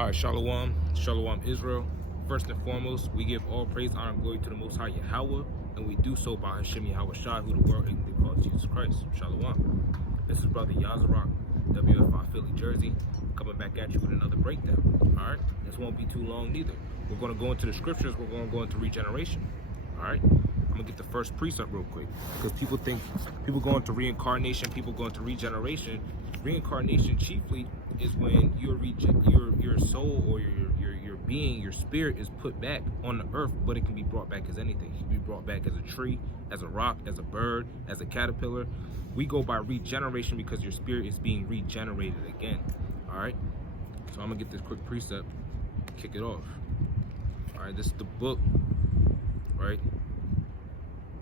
All right, Shalom, Shalom Israel. First and foremost, we give all praise, honor, and glory to the Most High Yahweh, and we do so by Hashem Yahweh Shai, who the world ignorantly calls Jesus Christ. Shalom. This is Brother Yazarok, WFI Philly, Jersey, coming back at you with another breakdown. All right, this won't be too long neither. We're going to go into the scriptures. We're going to go into regeneration. All right, I'm going to get the first precept real quick, because people go into reincarnation, people go into regeneration. Reincarnation chiefly is when your soul or your being, your spirit is put back on the earth, but it can be brought back as anything. It can be brought back as a tree, as a rock, as a bird, as a caterpillar. We go by regeneration because your spirit is being regenerated again. All right, so I'm gonna get this quick precept, kick it off. All right, this is the book, right,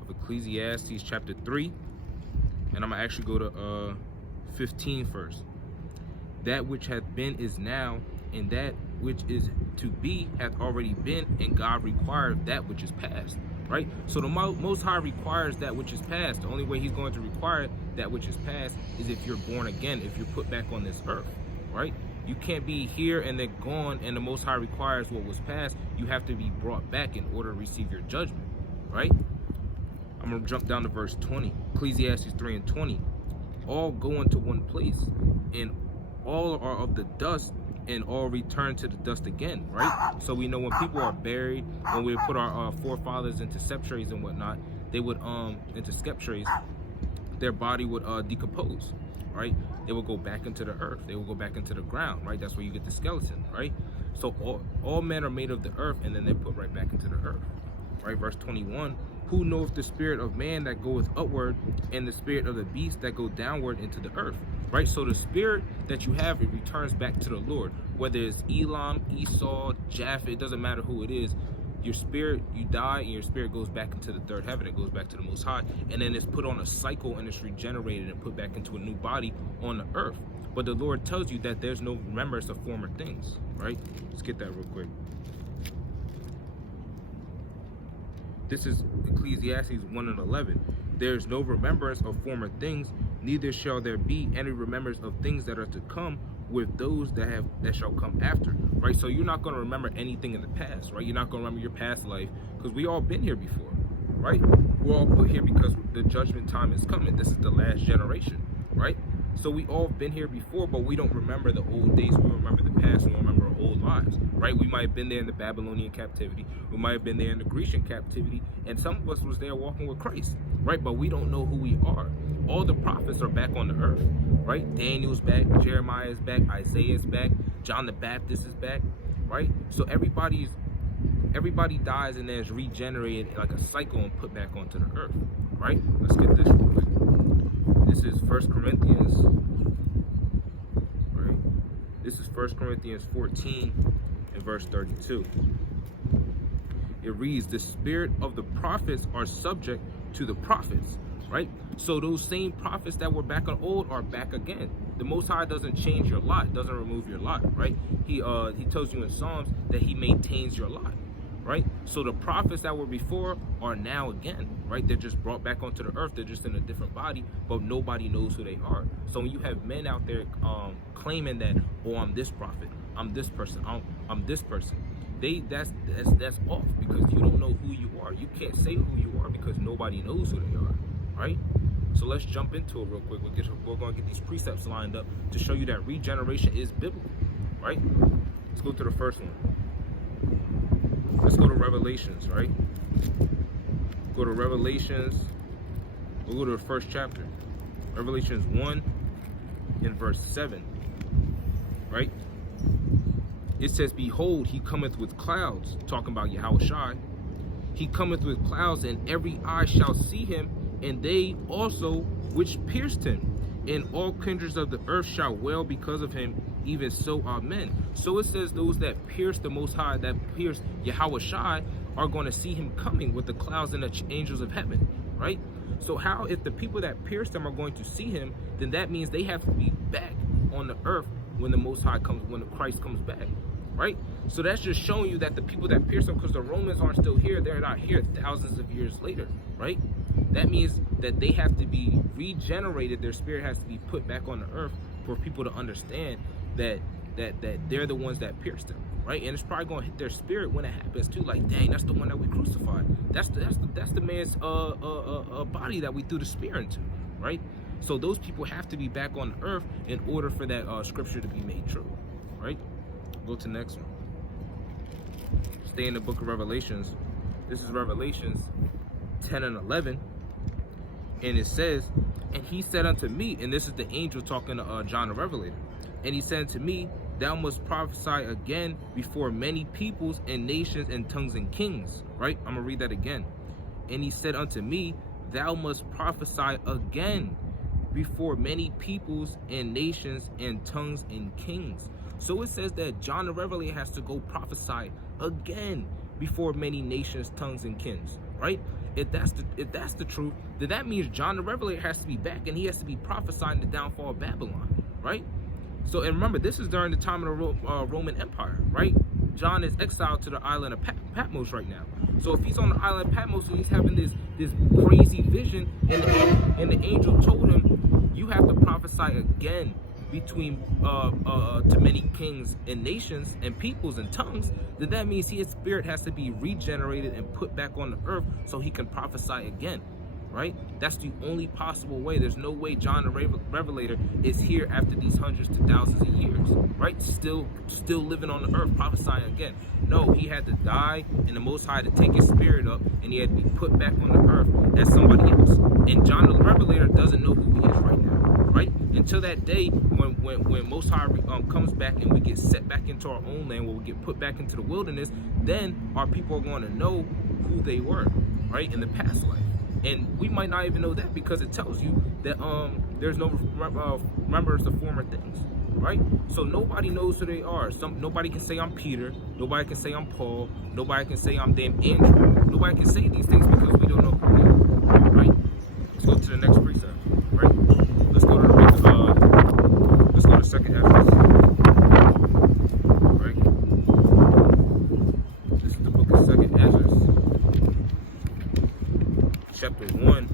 of Ecclesiastes chapter 3, and I'm gonna actually go to 15 first. That which hath been is now, and that which is to be hath already been, and God required that which is past. Right? So the Most High requires that which is past. The only way he's going to require that which is past is if you're born again, if you're put back on this earth. Right? You can't be here and then gone, and the Most High requires what was past. You have to be brought back in order to receive your judgment. Right? I'm going to jump down to verse 20. Ecclesiastes 3 and 20. All go into one place, and all are of the dust, and all return to the dust again, right? So we know when people are buried, when we put our forefathers into sepulchres and whatnot, they would into sepulchres, their body would decompose, right? They will go back into the earth, they will go back into the ground, right? That's where you get the skeleton, right? So all men are made of the earth, and then they're put right back into the earth, right? Verse 21. Who knoweth the spirit of man that goeth upward, and the spirit of the beast that go downward into the earth? Right? So the spirit that you have, it returns back to the Lord. Whether it's Elam, Esau, Japheth, it doesn't matter who it is. Your spirit, you die, and your spirit goes back into the third heaven. It goes back to the Most High. And then it's put on a cycle, and it's regenerated and put back into a new body on the earth. But the Lord tells you that there's no remembrance of former things. Right? Let's get that real quick. This is Ecclesiastes 1 and 11. There is no remembrance of former things, neither shall there be any remembrance of things that are to come with those that shall come after. Right? So you're not going to remember anything in the past, right? You're not going to remember your past life, because we all been here before, right? We're all put here because the judgment time is coming. This is the last generation, right? So we all been here before, but we don't remember the old days. We remember the past, and we remember our old lives, right? We might have been there in the Babylonian captivity. We might have been there in the Grecian captivity, and some of us was there walking with Christ, right? But we don't know who we are. All the prophets are back on the earth, right? Daniel's back, Jeremiah is back, Isaiah's back, John the Baptist is back, right? So everybody dies and then is regenerated like a cycle and put back onto the earth, right? Let's get this real quick. This is 1 Corinthians, right? This is 1 Corinthians 14 and verse 32. It reads, the spirit of the prophets are subject to the prophets, right? So those same prophets that were back on old are back again. The Most High doesn't change your lot, doesn't remove your lot, right? He tells you in Psalms that he maintains your lot. Right? So the prophets that were before are now again, right? They're just brought back onto the earth. They're just in a different body, but nobody knows who they are. So when you have men out there claiming that, oh, I'm this prophet, I'm this person, I'm this person, that's off, because you don't know who you are. You can't say who you are because nobody knows who they are, right? So let's jump into it real quick. We're going to get these precepts lined up to show you that regeneration is biblical, right? Let's go to the first one. Let's go to Revelations, right? Go to Revelations. We'll go to the first chapter. Revelations 1 and verse 7, right? It says, behold, he cometh with clouds, talking about Yahweh Shai. He cometh with clouds, and every eye shall see him, and they also which pierced him. And all kindreds of the earth shall wail because of him, even so amen. So it says those that pierce the Most High, that pierce Yahweh Shai, are going to see him coming with the clouds and the angels of heaven, right? So how, if the people that pierced him are going to see him, then that means they have to be back on the earth when the Most High comes, when the Christ comes back, right? So that's just showing you that the people that pierced him, because the Romans aren't still here, they're not here thousands of years later, right? That means that they have to be regenerated. Their spirit has to be put back on the earth for people to understand that that they're the ones that pierced him, right? And it's probably gonna hit their spirit when it happens too. Like, dang, that's the one that we crucified. That's the man's body that we threw the spear into, right? So those people have to be back on earth in order for that scripture to be made true, right? Go to the next one. Stay in the book of Revelations. This is Revelations 10 and 11. And it says, and he said unto me, and this is the angel talking to John the Revelator, and he said unto me, thou must prophesy again before many peoples and nations and tongues and kings, right? I'm gonna read that again. And he said unto me, thou must prophesy again before many peoples and nations and tongues and kings. So it says that John the Revelator has to go prophesy again before many nations, tongues, and kings, right? If that's the truth, then that means John the Revelator has to be back and he has to be prophesying the downfall of Babylon, right? So, and remember, this is during the time of the Roman Empire, right? John is exiled to the island of Patmos right now. So if he's on the island of Patmos and he's having this crazy vision, and the angel told him, you have to prophesy again between to many kings and nations and peoples and tongues, then that means his spirit has to be regenerated and put back on the earth so he can prophesy again, right? That's the only possible way. There's no way John the Revelator is here after these hundreds to thousands of years, right? Still living on the earth, prophesying again. No, he had to die, and the Most High to take his spirit up, and he had to be put back on the earth as somebody else. And John the Revelator doesn't know who he is right now, right? Until that day when Most High comes back and we get set back into our own land, where we get put back into the wilderness, then our people are going to know who they were, right, in the past life. And we might not even know that, because it tells you that there's no remembrance of former things, right? So nobody knows who they are. Nobody can say I'm Peter. Nobody can say I'm Paul. Nobody can say I'm damn Andrew. Nobody can say these things because we don't know who they are, right? Let's go to the next precept, right? Let's go to the second Ezra, right? This is the book of second Ezra, chapter 1,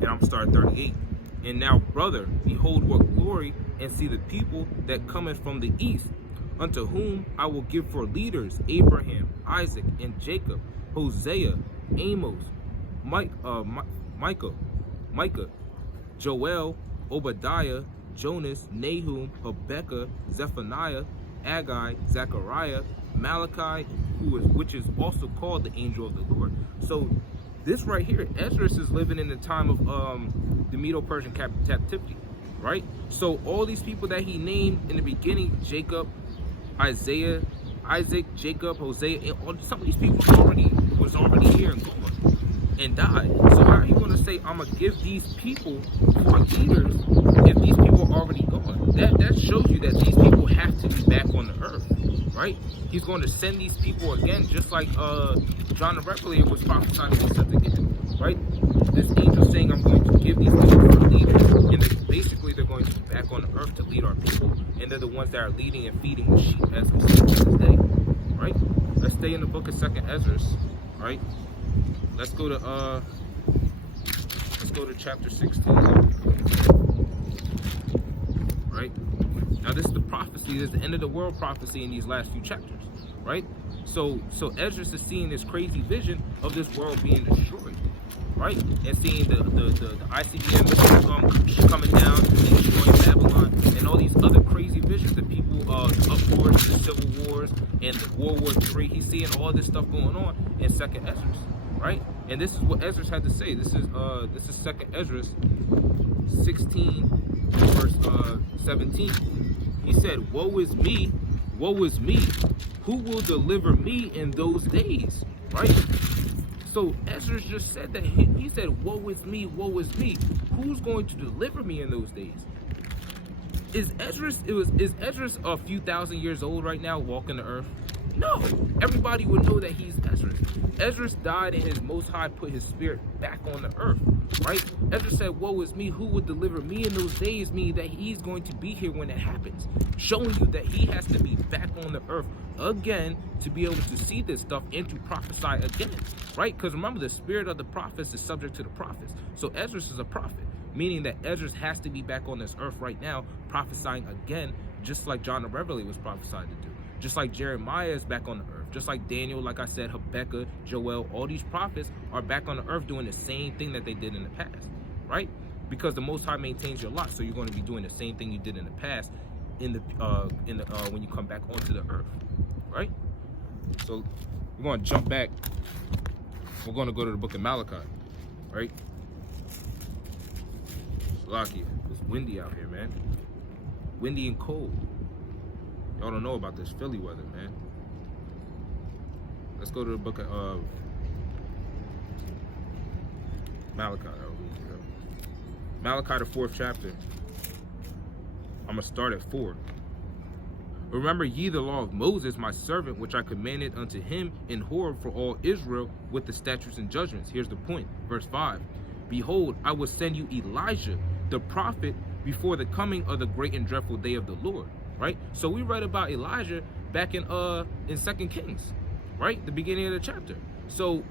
and I'm starting 38. And now, brother, behold what glory, and see the people that cometh from the east, unto whom I will give for leaders Abraham, Isaac, and Jacob, Hosea, Amos, Micah, Joel, Obadiah, Jonas, Nahum, Habakkuk, Zephaniah, Aggai, Zechariah, Malachi, which is also called the angel of the Lord. So this right here, Ezra is living in the time of the Medo-Persian captivity, right? So all these people that he named in the beginning, Jacob, Isaiah, Isaac, Jacob, Hosea, and some of these people was already here and gone and died. So how are you going to say, I'm going to give these people for leaders if these people are already gone? That shows you that these people have to be back on the earth, right? He's going to send these people again, just like John the Revelator was prophesying to be sent again, right? This angel saying, I'm going to give these people for leaders, and basically they're going to be back on the earth to lead our people, and they're the ones that are leading and feeding the sheep as we see to this day, right? Let's stay in the book of second Ezra, right? Let's go to chapter 16, right? Now this is the prophecy. This is the end of the world prophecy in these last few chapters, right? So Ezra is seeing this crazy vision of this world being destroyed, right? And seeing the ICBM coming down and destroying Babylon, and all these other crazy visions, the people, the uproars, the civil wars, and the World War III. He's seeing all this stuff going on in second Ezra, right? And this is what Ezra had to say. This is second Ezra 16, verse 17. He said, woe is me, who will deliver me in those days, right? So Ezra just said that. He said, woe is me, who's going to deliver me in those days? Is Ezra a few thousand years old right now, walking the earth? No, everybody would know that he's Ezra. Ezra died, and his Most High put his spirit back on the earth, right? Ezra said, woe is me, who would deliver me in those days, meaning that he's going to be here when it happens, showing you that he has to be back on the earth again to be able to see this stuff and to prophesy again, right? Because remember, the spirit of the prophets is subject to the prophets. So Ezra is a prophet. meaning that Ezra has to be back on this earth right now, prophesying again, just like John the Revelator was prophesied to do. Just like Jeremiah is back on the earth. Just like Daniel, like I said, Habakkuk, Joel, all these prophets are back on the earth doing the same thing that they did in the past, right? Because the Most High maintains your lot, so you're going to be doing the same thing you did in the past when you come back onto the earth, right? So we're going to jump back. We're going to go to the book of Malachi, right? Lucky, it's windy out here, man. Windy and cold. Y'all don't know about this Philly weather, man. Let's go to the book of Malachi. Malachi, the 4th chapter. I'm going to start at 4. Remember ye the law of Moses, my servant, which I commanded unto him in Horeb for all Israel with the statutes and judgments. Here's the point. Verse 5. Behold, I will send you Elijah, the prophet, before the coming of the great and dreadful day of the Lord. Right? So we read about Elijah back in 2 Kings, right? The beginning of the chapter. So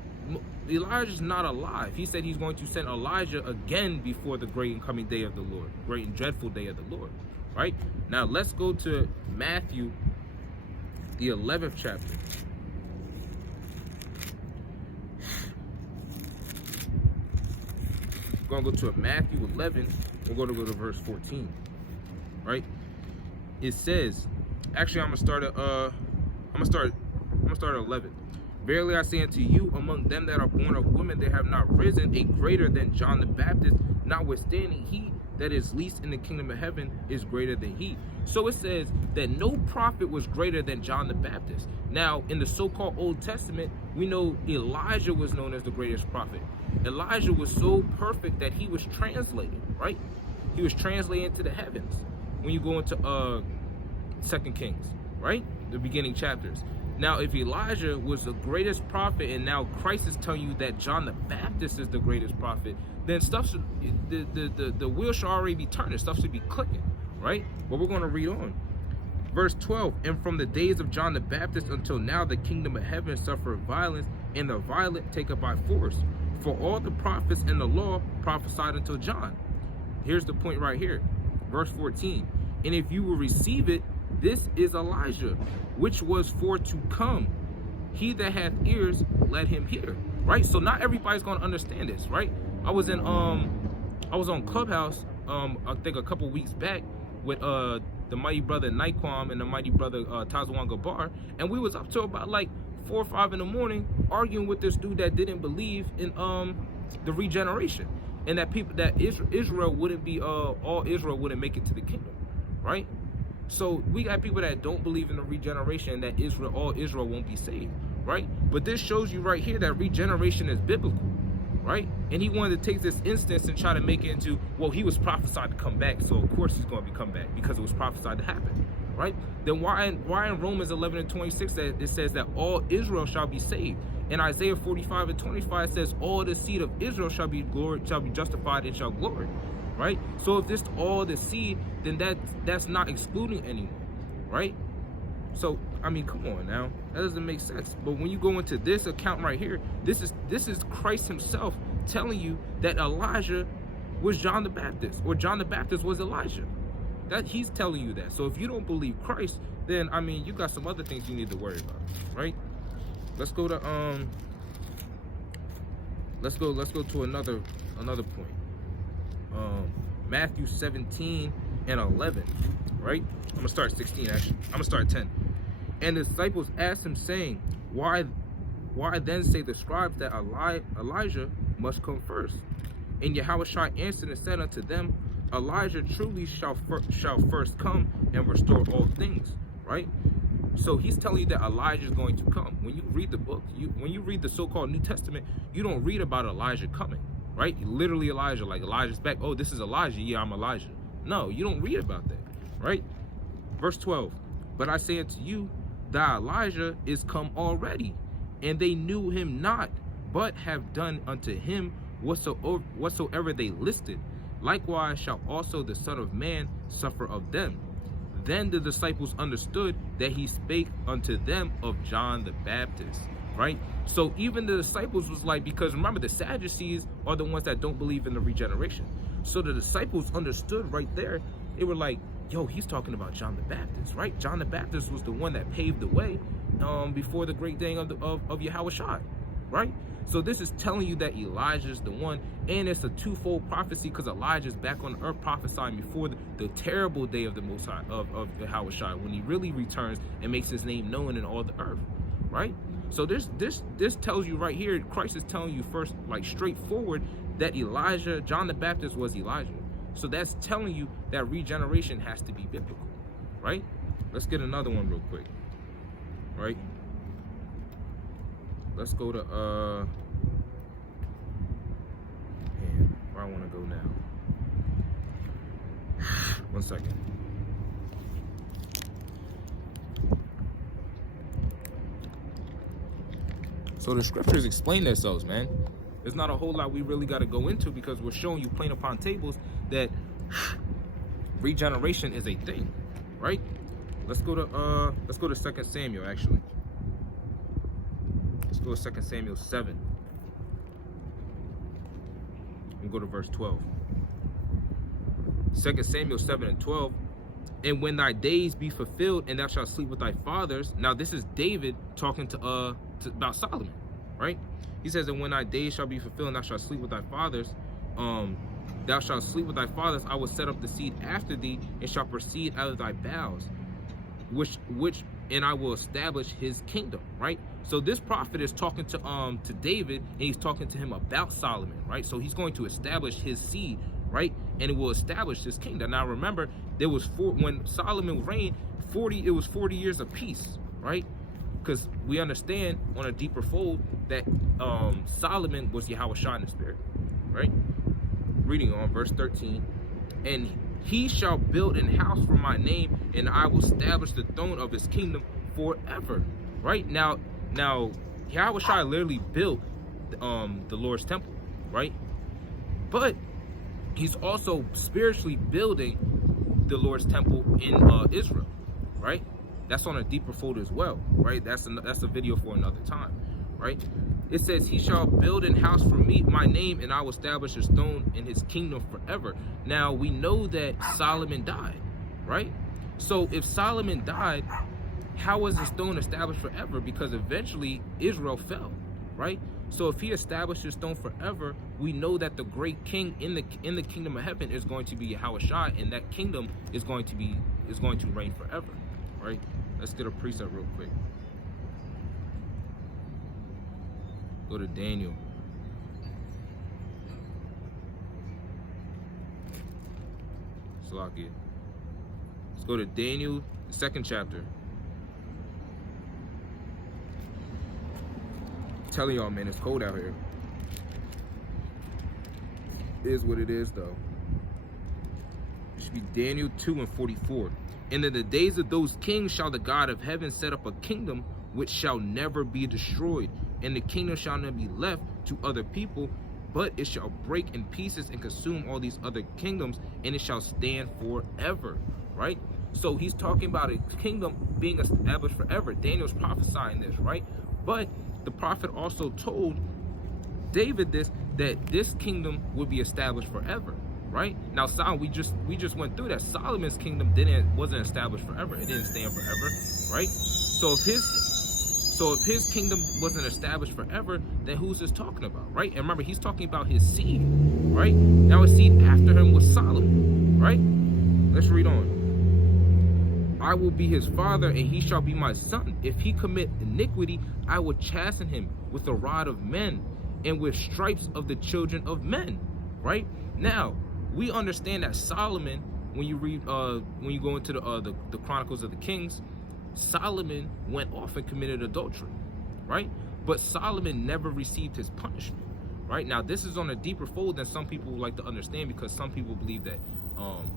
Elijah's not alive. He said he's going to send Elijah again before the great and coming day of the Lord, great and dreadful day of the Lord, right? Now let's go to Matthew, the 11th chapter. We're gonna go to Matthew 11. We're going to go to verse 14, right? It says, actually, I'm gonna start at 11. Verily I say unto you, among them that are born of women, there have not risen a greater than John the Baptist. Notwithstanding, he that is least in the kingdom of heaven is greater than he. So it says that no prophet was greater than John the Baptist. Now, in the so-called Old Testament, we know Elijah was known as the greatest prophet. Elijah was so perfect that he was translated, right? He was translated into the heavens. When you go into 2 Kings, right? The beginning chapters. Now, if Elijah was the greatest prophet and now Christ is telling you that John the Baptist is the greatest prophet, then stuff should, the wheel should already be turning. Stuff should be clicking, right? But we're going to read on. Verse 12, and from the days of John the Baptist until now, the kingdom of heaven suffered violence, and the violent take it by force. For all the prophets in the law prophesied until John. Here's the point right here. Verse 14, and if you will receive it, this is Elijah, which was for to come. He that hath ears, let him hear. Right? So not everybody's gonna understand this, right? I was on Clubhouse, I think a couple weeks back with the mighty brother Naquam and the mighty brother Tazwan Gabar, and we was up to about like 4 or 5 in the morning arguing with this dude that didn't believe in the regeneration, and that Israel wouldn't be all Israel wouldn't make it to the kingdom, right? So we got people that don't believe in the regeneration, that all Israel won't be saved, right? But this shows you right here that regeneration is biblical, right? And he wanted to take this instance and try to make it into, well, he was prophesied to come back, so of course he's going to come back because it was prophesied to happen, right? Then why in Romans 11 and 26 that it says that all Israel shall be saved? In Isaiah 45 and 25 it says all the seed of Israel shall be justified and shall glory. Right? So if this all the seed, then that's not excluding anyone, right? So I mean, come on now, that doesn't make sense. But when you go into this account right here, this is Christ himself telling you that Elijah was John the Baptist, or John the Baptist was Elijah. That he's telling you that. So if you don't believe Christ, then I mean, you got some other things you need to worry about, right? Let's go to let's go to another point. Matthew 17 and 11, right? I'm gonna start 16 actually. I'm gonna start 10. And the disciples asked him, saying, Why then say the scribes that Elijah must come first? And Yahushua answered and said unto them, Elijah truly shall first come and restore all things, right? So he's telling you that Elijah is going to come. When you read the book, when you read the so-called New Testament, you don't read about Elijah coming. Right? Literally Elijah, like Elijah's back. Oh, this is Elijah. Yeah, I'm Elijah. No, you don't read about that. Right? Verse 12. But I say unto you that Elijah is come already, and they knew him not, but have done unto him whatsoever they listed. Likewise shall also the Son of Man suffer of them. Then the disciples understood that he spake unto them of John the Baptist. Right? So even the disciples was like, because remember, the Sadducees are the ones that don't believe in the regeneration. So the disciples understood right there. They were like, yo, he's talking about John the Baptist, right? John the Baptist was the one that paved the way before the great day of Yahushua, right? So this is telling you that Elijah is the one, and it's a twofold prophecy because Elijah is back on earth prophesying before the terrible day of the Most High, of Yahushua, when he really returns and makes his name known in all the earth, right? So this tells you right here, Christ is telling you first, like straightforward, that Elijah, John the Baptist was Elijah. So that's telling you that regeneration has to be biblical, right? Let's get another one real quick, right? Let's go to, man, where I want to go now. 1 second. So the scriptures explain themselves, man. There's not a whole lot we really got to go into because we're showing you plain upon tables that regeneration is a thing, right? Let's go to 2 Samuel, actually. Let's go to 2 Samuel 7. We'll go to verse 12. 2 Samuel 7 and 12. And when thy days be fulfilled, and thou shalt sleep with thy fathers. Now this is David talking to about Solomon, right? He says, and when thy days shall be fulfilled, and thou shalt sleep with thy fathers, thou shalt sleep with thy fathers, I will set up the seed after thee, and shall proceed out of thy bowels, and I will establish his kingdom, right? So this prophet is talking to David, and he's talking to him about Solomon, right? So he's going to establish his seed, right? And it will establish his kingdom. Now remember, there was when Solomon reigned, it was 40 years of peace, right? Because we understand on a deeper fold that Solomon was Yahushua in the spirit, right? Reading on verse 13, and he shall build an house for my name, and I will establish the throne of his kingdom forever, right? Now Yahushua literally built the Lord's temple, right? But he's also spiritually building the Lord's temple in Israel, right? That's on a deeper fold as well, right? That's a video for another time, right? It says, he shall build an house for me, my name, and I will establish his throne in his kingdom forever. Now, we know that Solomon died, right? So if Solomon died, how was his throne established forever? Because eventually Israel fell, right? So if he established his throne forever, we know that the great king in the kingdom of heaven is going to be Yahushua, and that kingdom is going to reign forever, right? Let's get a precept real quick. Go to Daniel. Salakia. Let's go to Daniel, the 2nd chapter. I'm telling y'all, man, it's cold out here. It is what it is, though. It should be Daniel 2 and 44. And in the days of those kings shall the God of heaven set up a kingdom which shall never be destroyed, and the kingdom shall not be left to other people, but it shall break in pieces and consume all these other kingdoms, and it shall stand forever, right? So he's talking about a kingdom being established forever. Daniel's prophesying this, right? But the prophet also told David that this kingdom would be established forever, right? Now, we just went through that. Solomon's kingdom wasn't established forever. It didn't stand forever, right? So if his kingdom wasn't established forever, then who's this talking about, right? And remember, he's talking about his seed, right? Now his seed after him was Solomon, right? Let's read on. I will be his father, and he shall be my son. If he commit iniquity, I will chasten him with the rod of men and with stripes of the children of men, right? Now, we understand that Solomon, when you read, when you go into the Chronicles of the Kings, Solomon went off and committed adultery, right? But Solomon never received his punishment, right? Now, this is on a deeper fold than some people would like to understand, because some people believe that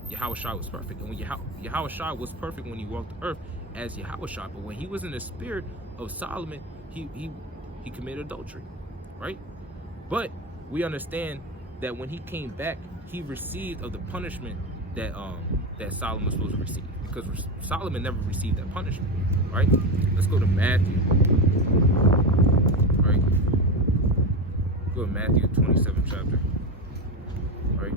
Yahushua was perfect. And when Yahushua was perfect when he walked the earth as Yahushua, but when he was in the spirit of Solomon, he committed adultery, right? But we understand that when he came back, he received of the punishment that Solomon was supposed to receive, because Solomon never received that punishment, right? Let's go to Matthew, right? Go to Matthew 27th chapter, right?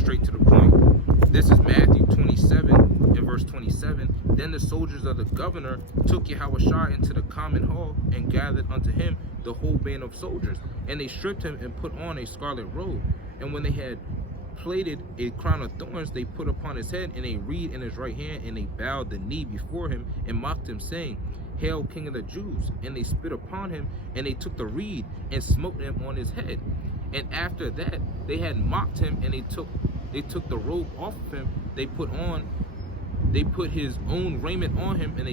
straight to the point. This is Matthew 27 and verse 27. Then the soldiers of the governor took Yahushua into the common hall and gathered unto him the whole band of soldiers. And they stripped him and put on a scarlet robe. And when they had plaited a crown of thorns, they put upon his head and a reed in his right hand, and they bowed the knee before him and mocked him, saying, Hail, King of the Jews! And they spit upon him, and they took the reed and smote him on his head. And after that they had mocked him, and they took the robe off of him. They put his own raiment on him, and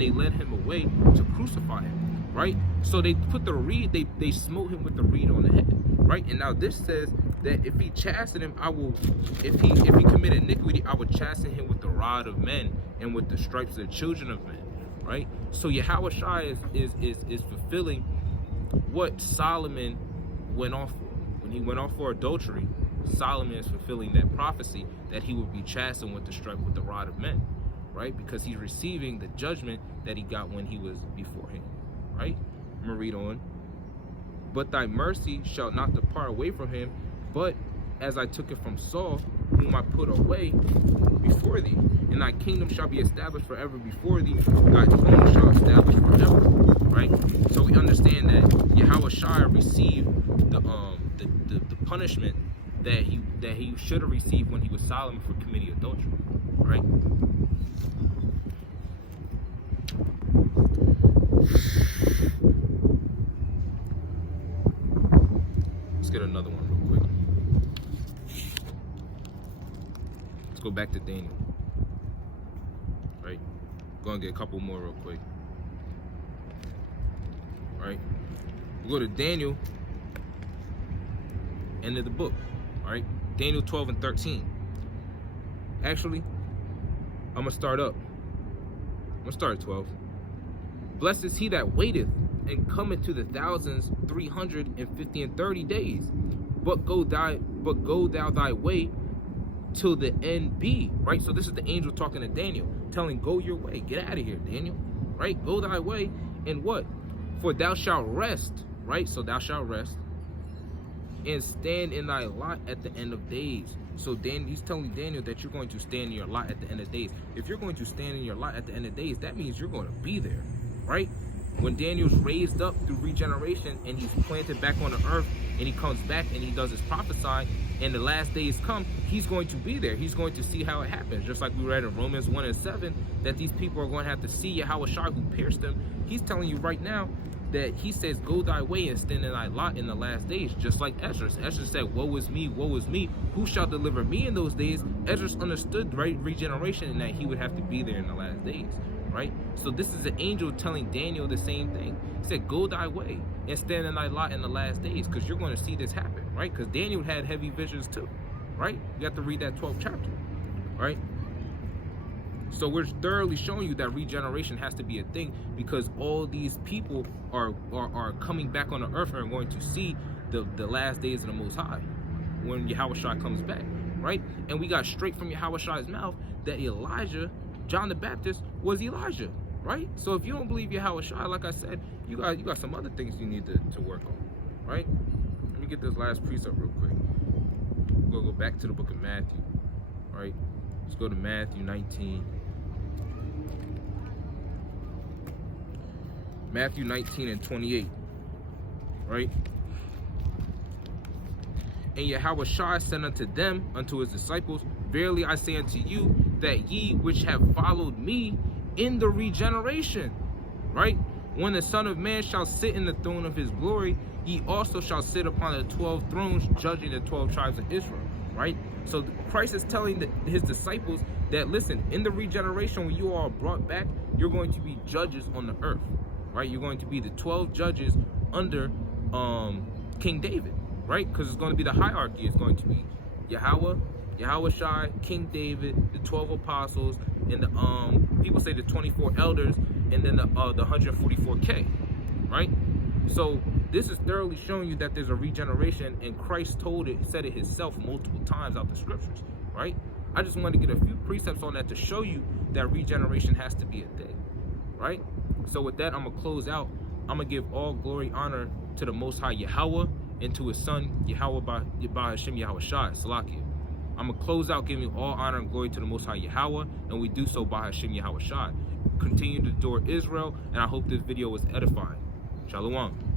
they led him away to crucify him. Right? So they put the reed, they smote him with the reed on the head. Right? And now this says that if he chastened him, if he committed iniquity, I would chasten him with the rod of men and with the stripes of the children of men. Right? So Yahushua is fulfilling what Solomon went off for. When he went off for adultery, Solomon is fulfilling that prophecy that he would be chastened with the rod of men. Right? Because he's receiving the judgment that he got when he was before him. Right? I'm going to read on. But thy mercy shall not depart away from him, but as I took it from Saul, whom I put away before thee. And thy kingdom shall be established forever before thee, thy throne shall establish forever. Right? So we understand that Yahushua received the punishment that he should have received when he was Solomon for committing adultery. Right? Let's get another one real quick. Let's go back to Daniel. Right? Gonna get a couple more real quick. Right? We'll go to Daniel, end of the book. Alright? Daniel 12 and 13. Actually, I'm gonna start up. I'm gonna start at 12. Blessed is he that waiteth and cometh to the 1,350 and 30 days. But go thou thy way till the end be. Right? So this is the angel talking to Daniel, telling, go your way. Get out of here, Daniel. Right? Go thy way. And what? For thou shalt rest. Right? So thou shalt rest and stand in thy lot at the end of days. So he's telling Daniel that you're going to stand in your lot at the end of days. If you're going to stand in your lot at the end of days, that means you're going to be there. Right? When Daniel's raised up through regeneration and he's planted back on the earth and he comes back and he does his prophesying and the last days come, he's going to be there. He's going to see how it happens. Just like we read in Romans 1 and 7, that these people are going to have to see Yahushua who pierced them. He's telling you right now that he says, go thy way and stand in thy lot in the last days. Just like Ezra. Ezra said, woe is me, who shall deliver me in those days? Ezra understood, right, regeneration, and that he would have to be there in the last days. Right? So this is an angel telling Daniel the same thing. He said, go thy way and stand in thy lot in the last days, because you're going to see this happen. Right? Because Daniel had heavy visions too. Right? You have to read that 12th chapter. Right? So we're thoroughly showing you that regeneration has to be a thing, because all these people are coming back on the earth and are going to see the last days of the Most High when Yahushua comes back. Right? And we got straight from Yahushua's mouth that Elijah, John the Baptist, was Elijah. Right? So if you don't believe Yahushua, like I said, you got some other things you need to work on. Right? Let me get this last precept real quick. We'll go back to the book of Matthew. Right? Let's go to Matthew 19. Matthew 19 and 28. Right? And Yahushua said unto them, unto his disciples, verily I say unto you, that ye which have followed me in the regeneration, right? When the Son of Man shall sit in the throne of his glory, ye also shall sit upon the 12 thrones, judging the 12 tribes of Israel, right? So Christ is telling his disciples that, listen, in the regeneration, when you are brought back, you're going to be judges on the earth, right? You're going to be the 12 judges under King David, right? Because it's going to be the hierarchy. It's going to be Yahushua, King David, the 12 apostles, and the people say the 24 elders, and then the 144K, right? So this is thoroughly showing you that there's a regeneration, and Christ said it himself multiple times out the scriptures, right? I just wanted to get a few precepts on that to show you that regeneration has to be a thing, right? So with that, I'm gonna close out. I'm gonna give all glory, honor to the Most High Yahweh and to his Son Yahweh by Hashem Yahushua Salakia. I'm going to close out giving all honor and glory to the Most High Yahweh, and we do so by Hashem Yahweh Shai. Continue to adore Israel, and I hope this video was edifying. Shalom.